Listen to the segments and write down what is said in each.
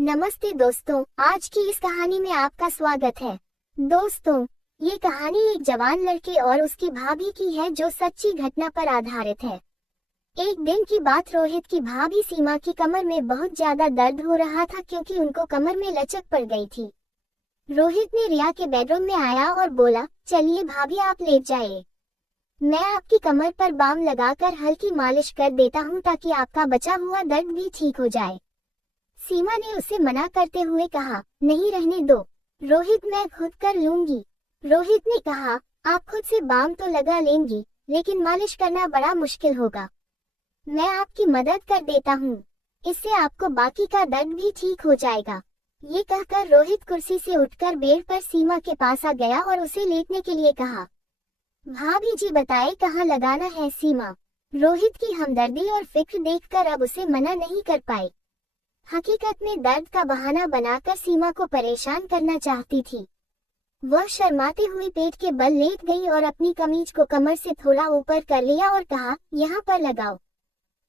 नमस्ते दोस्तों, आज की इस कहानी में आपका स्वागत है। दोस्तों, ये कहानी एक जवान लड़के और उसकी भाभी की है जो सच्ची घटना पर आधारित है। एक दिन की बात, रोहित की भाभी सीमा की कमर में बहुत ज्यादा दर्द हो रहा था क्योंकि उनको कमर में लचक पड़ गई थी। रोहित ने रिया के बेडरूम में आया और बोला, चलिए भाभी आप लेट जाइए, मैं आपकी कमर पर बाम लगाकर हल्की मालिश कर देता हूँ ताकि आपका बचा हुआ दर्द भी ठीक हो जाए। सीमा ने उसे मना करते हुए कहा, नहीं रहने दो रोहित, मैं खुद कर लूंगी। रोहित ने कहा, आप खुद से बाम तो लगा लेंगी, लेकिन मालिश करना बड़ा मुश्किल होगा। मैं आपकी मदद कर देता हूँ, इससे आपको बाकी का दर्द भी ठीक हो जाएगा। ये कहकर रोहित कुर्सी से उठकर बेड पर सीमा के पास आ गया और उसे लेटने के लिए कहा। भाभी जी बताए कहाँ लगाना है। सीमा रोहित की हमदर्दी और फिक्र देखकर अब उसे मना नहीं कर पाई। हकीकत में दर्द का बहाना बनाकर सीमा को परेशान करना चाहती थी। वह शर्माती हुई पेट के बल लेट गई और अपनी कमीज को कमर से थोड़ा ऊपर कर लिया और कहा, यहाँ पर लगाओ।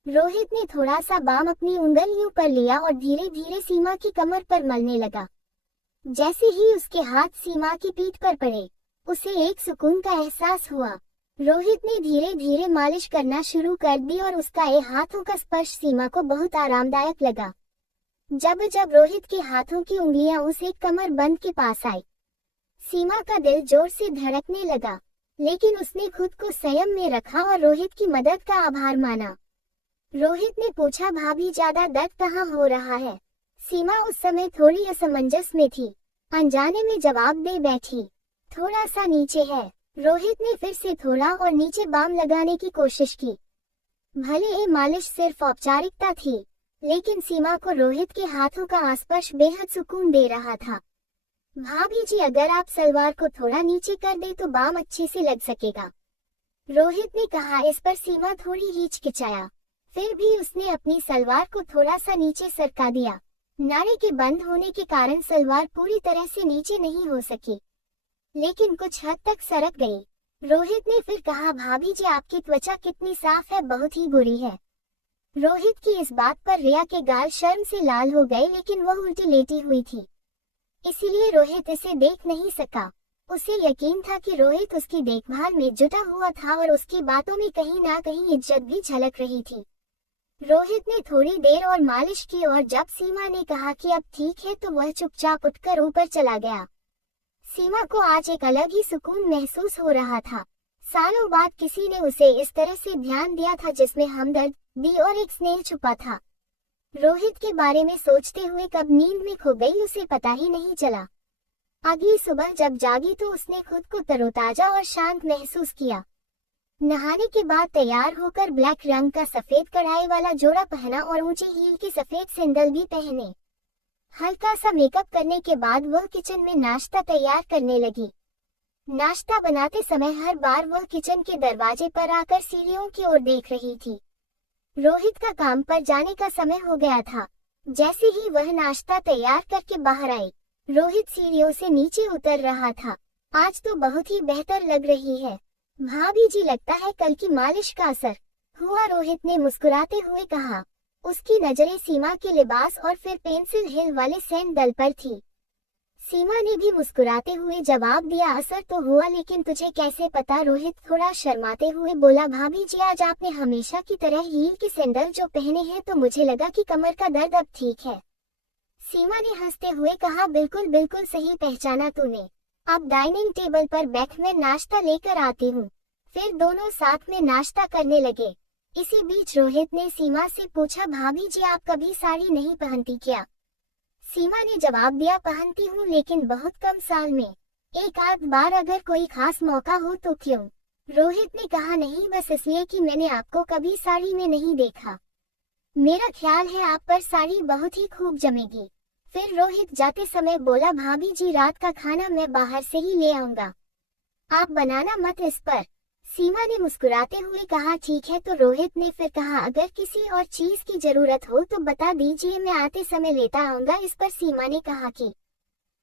रोहित ने थोड़ा सा बाम अपनी उंगलियों पर लिया और धीरे धीरे सीमा की कमर पर मलने लगा। जैसे ही उसके हाथ सीमा की पीठ पर पड़े, उसे एक सुकून का एहसास हुआ। रोहित ने धीरे धीरे मालिश करना शुरू कर दी और उसका ये हाथों का स्पर्श सीमा को बहुत आरामदायक लगा। जब जब रोहित के हाथों की उंगलियां उस एक कमर बंद के पास आई, सीमा का दिल जोर से धड़कने लगा, लेकिन उसने खुद को संयम में रखा और रोहित की मदद का आभार माना। रोहित ने पूछा, भाभी ज्यादा दर्द कहाँ हो रहा है? सीमा उस समय थोड़ी असमंजस में थी, अनजाने में जवाब दे बैठी, थोड़ा सा नीचे है। रोहित ने फिर से थोड़ा और नीचे बाम लगाने की कोशिश की। भले ये मालिश सिर्फ औपचारिकता थी, लेकिन सीमा को रोहित के हाथों का आस्पर्श बेहद सुकून दे रहा था। भाभी जी अगर आप सलवार को थोड़ा नीचे कर दे तो बाम अच्छे से लग सकेगा, रोहित ने कहा। इस पर सीमा थोड़ी हिचकिचाया, फिर भी उसने अपनी सलवार को थोड़ा सा नीचे सरका दिया। नारे के बंद होने के कारण सलवार पूरी तरह से नीचे नहीं हो सकी, लेकिन कुछ हद तक सरक गई। रोहित ने फिर कहा, भाभी जी आपकी त्वचा कितनी साफ है, बहुत ही बुरी है। रोहित की इस बात पर रिया के गाल शर्म से लाल हो गए, लेकिन वह उल्टी लेटी हुई थी, इसीलिए रोहित इसे देख नहीं सका। उसे यकीन था कि रोहित उसकी देखभाल में जुटा हुआ था और उसकी बातों में कहीं ना कहीं इज्जत भी झलक रही थी। रोहित ने थोड़ी देर और मालिश की और जब सीमा ने कहा कि अब ठीक है तो वह चुपचाप उठकर ऊपर चला गया। सीमा को आज एक अलग ही सुकून महसूस हो रहा था। सालों बाद किसी ने उसे इस तरह से ध्यान दिया था जिसमें हमदर्द भी और एक स्नेह छुपा था। रोहित के बारे में सोचते हुए कब नींद में खो गई उसे पता ही नहीं चला। अगली सुबह जब जागी तो उसने खुद को तरोताजा और शांत महसूस किया। नहाने के बाद तैयार होकर ब्लैक रंग का सफेद कढ़ाई वाला जोड़ा पहना और ऊंची हील की सफेद सैंडल भी पहने। हल्का सा मेकअप करने के बाद वह किचन में नाश्ता तैयार करने लगी। नाश्ता बनाते समय हर बार वह किचन के दरवाजे पर आकर सीढ़ियों की ओर देख रही थी। रोहित का काम पर जाने का समय हो गया था। जैसे ही वह नाश्ता तैयार करके बाहर आई, रोहित सीढ़ियों से नीचे उतर रहा था। आज तो बहुत ही बेहतर लग रही है भाभी जी, लगता है कल की मालिश का असर हुआ, रोहित ने मुस्कुराते हुए कहा। उसकी नजरें सीमा के लिबास और फिर पेंसिल हिल वाले सैंडल पर थी। सीमा ने भी मुस्कुराते हुए जवाब दिया, असर तो हुआ, लेकिन तुझे कैसे पता? रोहित थोड़ा शर्माते हुए बोला, भाभी जी आज आपने हमेशा की तरह हील के सैंडल जो पहने हैं तो मुझे लगा कि कमर का दर्द अब ठीक है। सीमा ने हंसते हुए कहा, बिल्कुल बिल्कुल सही पहचाना तूने। अब डाइनिंग टेबल पर बैठ, मैं नाश्ता लेकर आती हूँ। फिर दोनों साथ में नाश्ता करने लगे। इसी बीच रोहित ने सीमा से पूछा, भाभी जी आप कभी साड़ी नहीं पहनती क्या? सीमा ने जवाब दिया, पहनती हूँ लेकिन बहुत कम, साल में एक आध बार, अगर कोई खास मौका हो तो। क्यों? रोहित ने कहा, नहीं बस इसलिए कि मैंने आपको कभी साड़ी में नहीं देखा। मेरा ख्याल है आप पर साड़ी बहुत ही खूब जमेगी। फिर रोहित जाते समय बोला, भाभी जी रात का खाना मैं बाहर से ही ले आऊंगा, आप बनाना मत इस पर। सीमा ने मुस्कुराते हुए कहा, ठीक है। तो रोहित ने फिर कहा, अगर किसी और चीज की जरूरत हो तो बता दीजिए, मैं आते समय लेता आऊंगा। इस पर सीमा ने कहा कि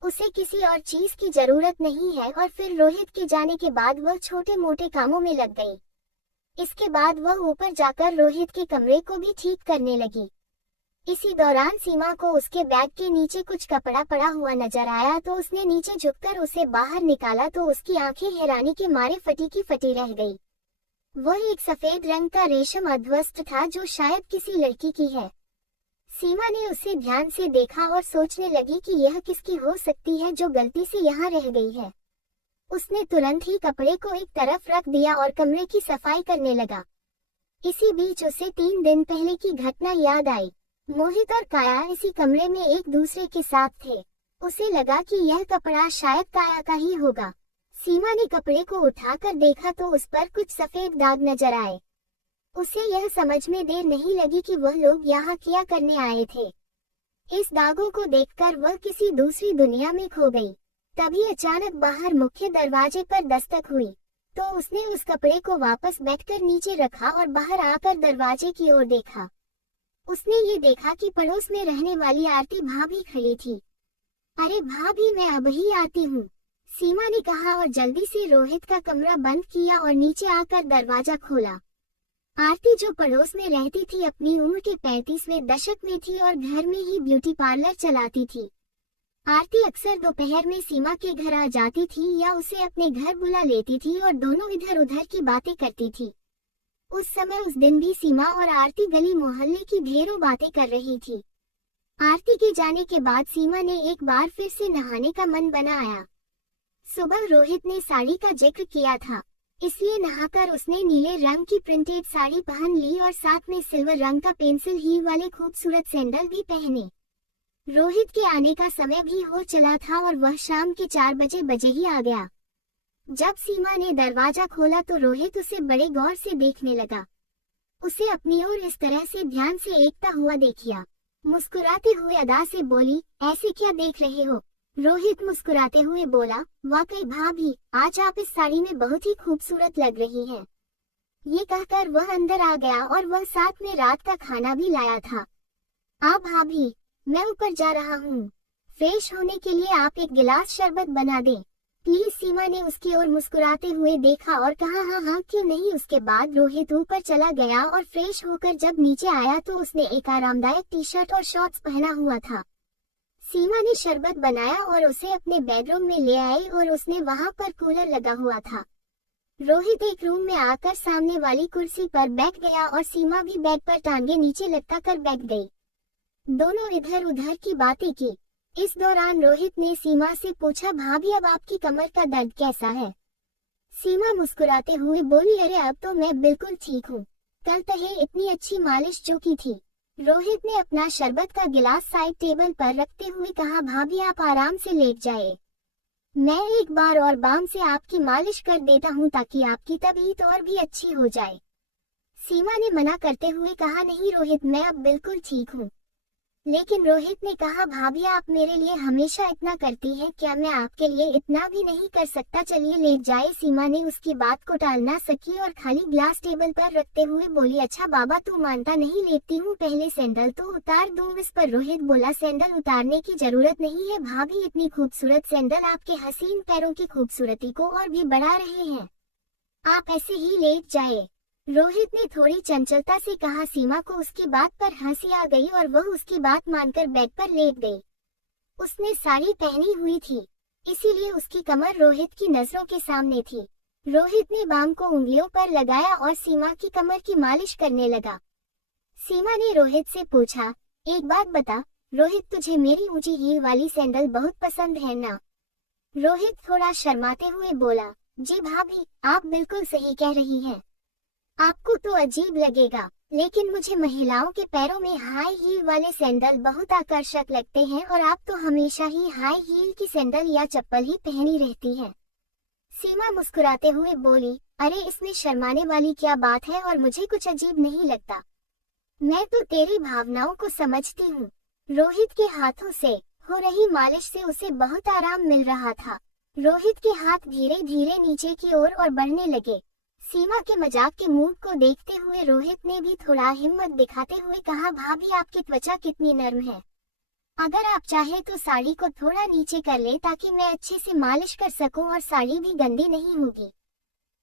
उसे किसी और चीज की जरूरत नहीं है और फिर रोहित के जाने के बाद वह छोटे मोटे कामों में लग गई। इसके बाद वह ऊपर जाकर रोहित के कमरे को भी ठीक करने लगी। इसी दौरान सीमा को उसके बैग के नीचे कुछ कपड़ा पड़ा हुआ नजर आया तो उसने नीचे झुककर उसे बाहर निकाला तो उसकी आंखें हैरानी के मारे फटी की फटी रह गई। वह एक सफेद रंग का रेशम अध्यवस्त्र था जो शायद किसी लड़की की है। सीमा ने उसे ध्यान से देखा और सोचने लगी कि यह किसकी हो सकती है जो गलती से यहाँ रह गई है। उसने तुरंत ही कपड़े को एक तरफ रख दिया और कमरे की सफाई करने लगा। इसी बीच उसे 3 दिन पहले की घटना याद आई। मोहित और काया इसी कमरे में एक दूसरे के साथ थे। उसे लगा कि यह कपड़ा शायद काया का ही होगा। सीमा ने कपड़े को उठाकर देखा तो उस पर कुछ सफेद दाग नजर आए। उसे यह समझ में देर नहीं लगी कि वह लोग यहाँ क्या करने आए थे। इस दागों को देखकर वह किसी दूसरी दुनिया में खो गई। तभी अचानक बाहर मुख्य दरवाजे पर दस्तक हुई तो उसने उस कपड़े को वापस बैठकर नीचे रखा और बाहर आकर दरवाजे की ओर देखा। उसने ये देखा कि पड़ोस में रहने वाली आरती भाभी खड़ी थी। अरे भाभी, मैं अब ही आती हूँ, सीमा ने कहा और जल्दी से रोहित का कमरा बंद किया और नीचे आकर दरवाजा खोला। आरती जो पड़ोस में रहती थी अपनी उम्र के 35वें दशक में थी और घर में ही ब्यूटी पार्लर चलाती थी। आरती अक्सर दोपहर में सीमा के घर आ जाती थी या उसे अपने घर बुला लेती थी और दोनों इधर उधर की बातें करती थी। उस समय उस दिन भी सीमा और आरती गली मोहल्ले की ढेरों बातें कर रही थी। आरती के जाने के बाद सीमा ने एक बार फिर से नहाने का मन बनाया। सुबह रोहित ने साड़ी का जिक्र किया था, इसलिए नहाकर उसने नीले रंग की प्रिंटेड साड़ी पहन ली और साथ में सिल्वर रंग का पेंसिल हील वाले खूबसूरत सैंडल भी पहने। रोहित के आने का समय भी हो चला था और वह शाम के 4 बजे ही आ गया। जब सीमा ने दरवाजा खोला तो रोहित उसे बड़े गौर से देखने लगा। उसे अपनी ओर इस तरह से ध्यान से देखता हुआ देखिया। मुस्कुराते हुए अदा से बोली, ऐसे क्या देख रहे हो? रोहित मुस्कुराते हुए बोला, वाकई भाभी, आज आप इस साड़ी में बहुत ही खूबसूरत लग रही हैं। ये कहकर वह अंदर आ गया और वह साथ में रात का खाना भी लाया था। आप भाभी, मैं ऊपर जा रहा हूँ, फ्रेश होने के लिए आप एक गिलास शरबत बना दें प्लीज। सीमा ने उसकी ओर मुस्कुराते हुए देखा और कहा, हाँ हाँ क्यों नहीं। उसके बाद रोहित ऊपर चला गया और फ्रेश होकर जब नीचे आया तो उसने एक आरामदायक टी शर्ट और शॉर्ट्स पहना हुआ था। सीमा ने शरबत बनाया और उसे अपने बेडरूम में ले आई और उसने वहां पर कूलर लगा हुआ था। रोहित एक रूम में आकर सामने वाली कुर्सी पर बैठ गया और सीमा भी बेड पर टांगे नीचे लटका कर बैठ गई। दोनों इधर उधर की बातें की। इस दौरान रोहित ने सीमा से पूछा, भाभी अब आपकी कमर का दर्द कैसा है? सीमा मुस्कुराते हुए बोली, अरे अब तो मैं बिल्कुल ठीक हूँ, कल तहे इतनी अच्छी मालिश जो की थी। रोहित ने अपना शरबत का गिलास साइड टेबल पर रखते हुए कहा, भाभी आप आराम से लेट जाए, मैं एक बार और बाम से आपकी मालिश कर देता हूँ ताकि आपकी तबीयत और भी अच्छी हो जाए। सीमा ने मना करते हुए कहा, नहीं रोहित, मैं अब बिल्कुल ठीक हूँ। लेकिन रोहित ने कहा, भाभी आप मेरे लिए हमेशा इतना करती हैं, क्या मैं आपके लिए इतना भी नहीं कर सकता? चलिए लेट जाए। सीमा ने उसकी बात को टाल ना सकी और खाली ग्लास टेबल पर रखते हुए बोली, अच्छा बाबा तू मानता नहीं, लेती हूँ, पहले सैंडल तो उतार दूँ। इस पर रोहित बोला, सैंडल उतारने की जरूरत नहीं है भाभी, इतनी खूबसूरत सैंडल आपके हसीन पैरों की खूबसूरती को और भी बढ़ा रहे हैं, आप ऐसे ही लेट जाए। रोहित ने थोड़ी चंचलता से कहा। सीमा को उसकी बात पर हंसी आ गई और वह उसकी बात मानकर बेड पर लेट गई। उसने साड़ी पहनी हुई थी, इसीलिए उसकी कमर रोहित की नजरों के सामने थी। रोहित ने बाम को उंगलियों पर लगाया और सीमा की कमर की मालिश करने लगा। सीमा ने रोहित से पूछा, एक बात बता रोहित, तुझे मेरी ऊंची हील वाली सैंडल बहुत पसंद है ना? रोहित थोड़ा शर्माते हुए बोला, जी भाभी, आप बिल्कुल सही कह रही हैं। आपको तो अजीब लगेगा, लेकिन मुझे महिलाओं के पैरों में हाई हील वाले सैंडल बहुत आकर्षक लगते हैं और आप तो हमेशा ही हाई हील की सैंडल या चप्पल ही पहनी रहती हैं। सीमा मुस्कुराते हुए बोली, अरे इसमें शर्माने वाली क्या बात है और मुझे कुछ अजीब नहीं लगता, मैं तो तेरी भावनाओं को समझती हूँ। रोहित के हाथों से हो रही मालिश से उसे बहुत आराम मिल रहा था। रोहित के हाथ धीरे धीरे नीचे की ओर और बढ़ने लगे। सीमा के मजाक के मूड को देखते हुए रोहित ने भी थोड़ा हिम्मत दिखाते हुए कहा, भाभी आपकी त्वचा कितनी नर्म है, अगर आप चाहे तो साड़ी को थोड़ा नीचे कर ले ताकि मैं अच्छे से मालिश कर सकूं और साड़ी भी गंदी नहीं होगी।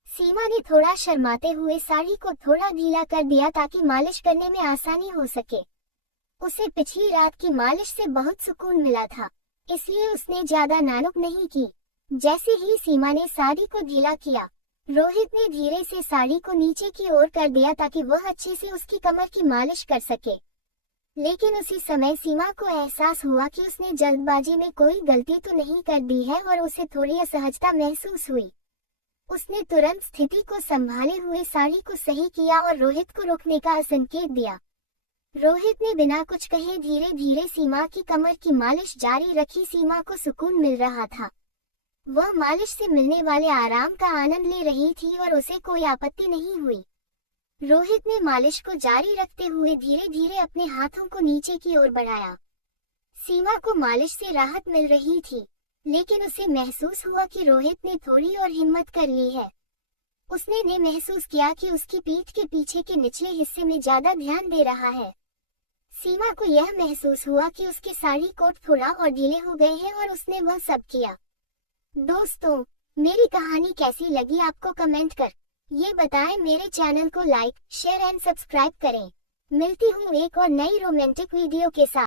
सीमा ने थोड़ा शर्माते हुए साड़ी को थोड़ा ढीला कर दिया ताकि मालिश करने में आसानी हो सके। उसे पिछली रात की मालिश से बहुत सुकून मिला था, इसलिए उसने ज्यादा नानुक नहीं की। जैसे ही सीमा ने साड़ी को ढीला किया, रोहित ने धीरे से साड़ी को नीचे की ओर कर दिया ताकि वह अच्छे से उसकी कमर की मालिश कर सके। लेकिन उसी समय सीमा को एहसास हुआ कि उसने जल्दबाजी में कोई गलती तो नहीं कर दी है और उसे थोड़ी असहजता महसूस हुई। उसने तुरंत स्थिति को संभाले हुए साड़ी को सही किया और रोहित को रुकने का संकेत दिया। रोहित ने बिना कुछ कहे धीरे धीरे सीमा की कमर की मालिश जारी रखी। सीमा को सुकून मिल रहा था, वह मालिश से मिलने वाले आराम का आनंद ले रही थी और उसे कोई आपत्ति नहीं हुई। रोहित ने मालिश को जारी रखते हुए धीरे धीरे अपने हाथों को नीचे की ओर बढ़ाया। सीमा को मालिश से राहत मिल रही थी, लेकिन उसे महसूस हुआ कि रोहित ने थोड़ी और हिम्मत कर ली है। उसने महसूस किया कि उसकी पीठ के पीछे के निचले हिस्से में ज्यादा ध्यान दे रहा है। सीमा को यह महसूस हुआ कि उसके साड़ी कोट थोड़ा और ढीले हो गए हैं और उसने वह सब किया। दोस्तों, मेरी कहानी कैसी लगी आपको कमेंट कर ये बताएं। मेरे चैनल को लाइक, शेयर एंड सब्सक्राइब करें। मिलती हूँ एक और नई रोमांटिक वीडियो के साथ।